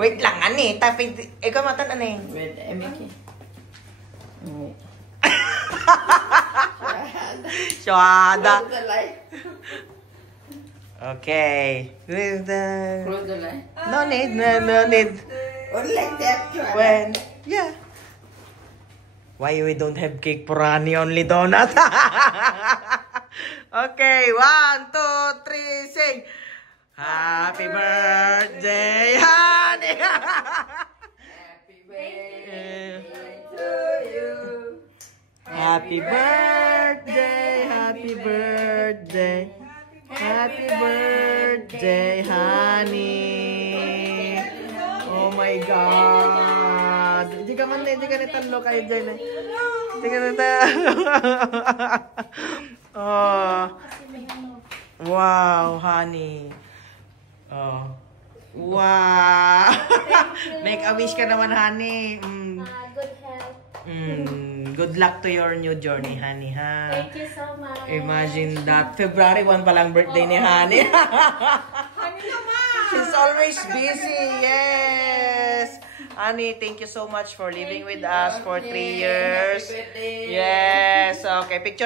Wait lang, ani. Tapi, ikaw matan, ani. Wait, Mickey. Shwada. Close the light. Okay. With the... Close the light. No need, no need. Or like that. When, yeah. Why we don't have cake for honey, only donut? Okay, 1, 2, 3, sing. Happy birthday, honey. Happy birthday to you. Happy birthday, happy birthday. Happy birthday, honey. Oh my God. Hindi ka man, hindi ka nitalo kayo dyan. Hindi ka nitalo. Oh. Wow, honey. Oh. Wow. Make a wish ka naman, honey. Good health. Good luck to your new journey, honey, ha? Thank you so much. Imagine that. February 1 pa lang birthday ni honey. Honey naman. She's always busy. Yes. Honey, thank you so much for living with us for 3 years. Happy birthday. Yes. Okay, picture